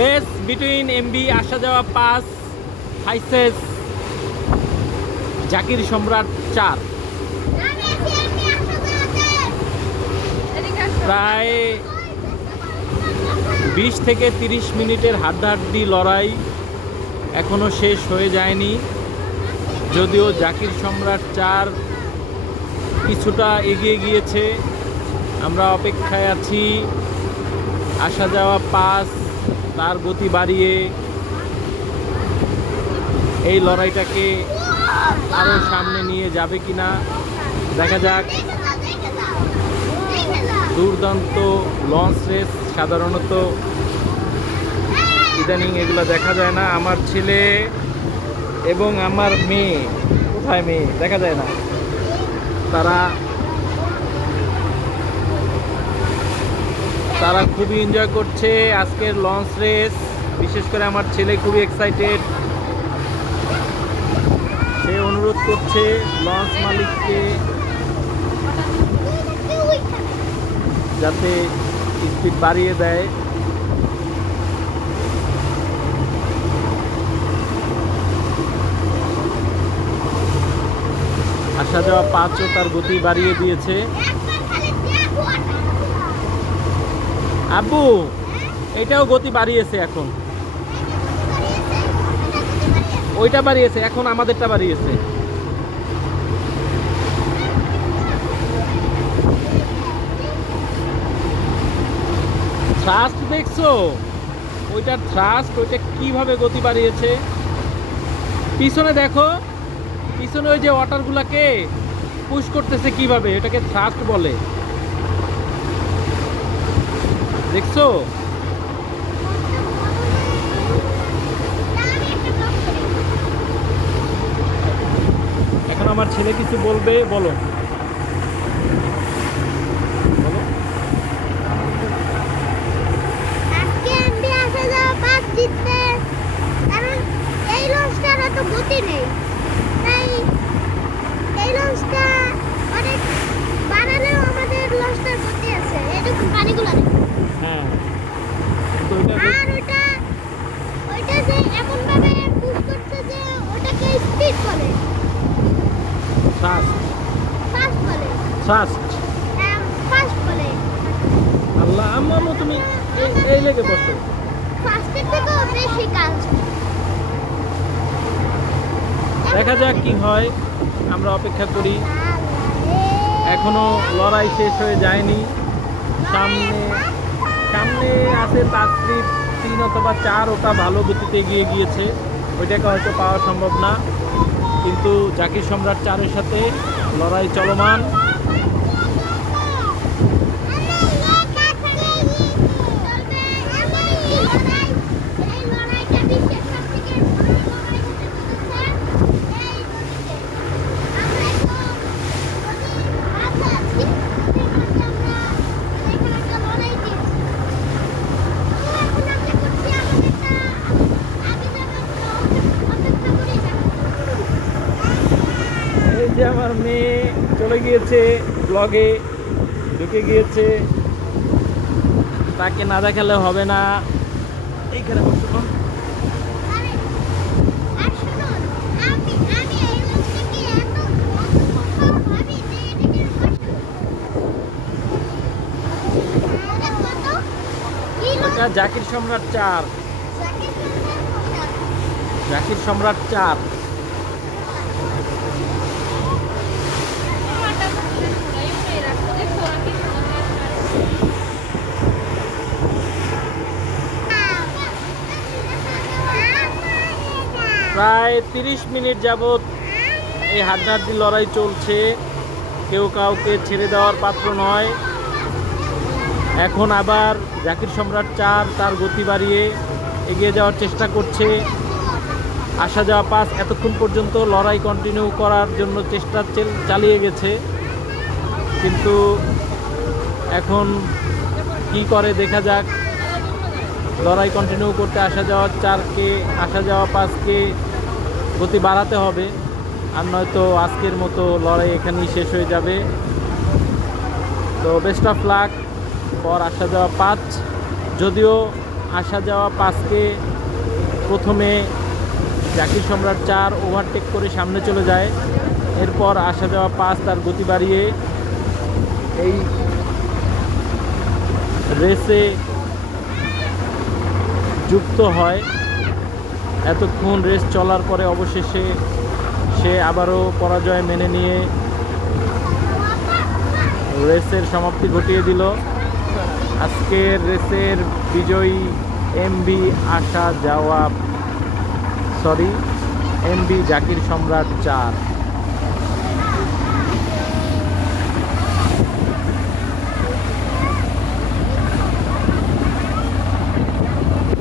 Race between MB আসা যাওয়া pass হাইসেস Zakir সম্রাট 4। প্রায় 20 থেকে 30 মিনিটের হাড্ডাহাড্ডি লড়াই এখনো শেষ হয়ে যায়নি, যদিও জাকির সম্রাট 4 কিছুটা এগিয়ে গিয়েছে। আমরা অপেক্ষায় আছি আসা যাওয়া পাস তার গতি বাড়িয়ে এই লড়াইটাকে আরও সামনে নিয়ে যাবে কিনা দেখা যাক। দুর্দান্ত লঞ্চ রেস সাধারণত ইদানিং এগুলো দেখা যায় না। আমার ছেলে এবং আমার মেয়ে, কোথায় মেয়ে দেখা যায় না, তারা খুবই এনজয় করছে আজকের লঞ্চ রেস। বিশেষ করে আমার ছেলে খুবই এক্সাইটেড। সে অনুরোধ করছে লঞ্চ মালিককে যাতে স্পিড বাড়িয়ে দেয়। আসা যাওয়া পাঁচও তার গতি বাড়িয়ে দিয়েছে। আব্বু এটাও গতি বাড়িয়েছে, এখন ওইটা বাড়িয়েছে, এখন আমাদেরটা বাড়িয়েছে। থ্রাস্ট দেখছো? ওইটার থ্রাস্ট, ওইটা কিভাবে গতি বাড়িয়েছে। পিছনে দেখো, পিছনে ওই যে ওয়াটারগুলাকে পুশ করতেছে কিভাবে, এটাকে থ্রাস্ট বলে, দেখছো? এখন আমার ছেলে কিছু বলবে, বলো। আজকে এমবি আসা যাওয়া পাস জিতবে, কারণ এই লঞ্চটার অত গতি নেই, তাই এই লঞ্চটা অনেক বানালেও আমাদের লঞ্চটার গতি আছে। এটুকু পানিগুলো হ্যাঁ, আর ওইটা যে এমন ভাবে পুশ করছে যে ওটাকে স্পিড বলে, থ্রাস্ট, ফাস্ট বলে, থ্রাস্ট। ফাস্ট বলে। আল্লাহ, আম্মু তুমি এই লেগে বসো। ফাস্টের থেকেও বেশি কাজ। দেখা যাক কি হয়, আমরা অপেক্ষা করি। এখনো লড়াই শেষ হয়ে যায়নি। সামনে আছে তাসরিফ 3 অথবা 4, ওটা ভালো গতিতে এগিয়ে গিয়েছে, ওইটাকে হয়তো পাওয়া সম্ভব না। কিন্তু জাকির সম্রাট 4-এর সাথে লড়াই চলমান। এই যে আমার মেয়ে চলে গিয়েছে, ব্লগে ঢুকে গিয়েছে, তাকে না দেখালে হবে না। এইখানে বসো। এটা জাকির সম্রাট 4, জাকির সম্রাট 4। প্রায় 30 মিনিট যাবৎ এই হাড্ডাহাড্ডি লড়াই চলছে, কেউ কাউকে ছেড়ে দেওয়ার পাত্র নয়। এখন আবার জাকির সম্রাট 4 তার গতি বাড়িয়ে এগিয়ে যাওয়ার চেষ্টা করছে। আসা যাওয়া পাস এতক্ষণ পর্যন্ত লড়াই কন্টিনিউ করার জন্য চেষ্টা চালিয়ে গেছে, কিন্তু এখন কি করে দেখা যাক। লড়াই কন্টিনিউ করতে আসা যাওয়া 4কে, আসা যাওয়া 5কে গতি বাড়াতে হবে, আর নয়তো আজকের মতো লড়াই এখানেই শেষ হয়ে যাবে। তো বেস্ট অফ লাক ফর আসা যাওয়া 5। যদিও আসা যাওয়া পাসকে প্রথমে জাকির সম্রাট 4 ওভারটেক করে সামনে চলে যায়। এরপর আসা যাওয়া পাস তার গতি বাড়িয়ে এই রেসে যুক্ত হয়। এতক্ষণ রেস চলার পরে অবশেষে সে আবারও পরাজয় মেনে নিয়ে রেসের সমাপ্তি ঘটিয়ে দিল। আজকের রেসের বিজয়ী এমবি জাকির সম্রাট 4।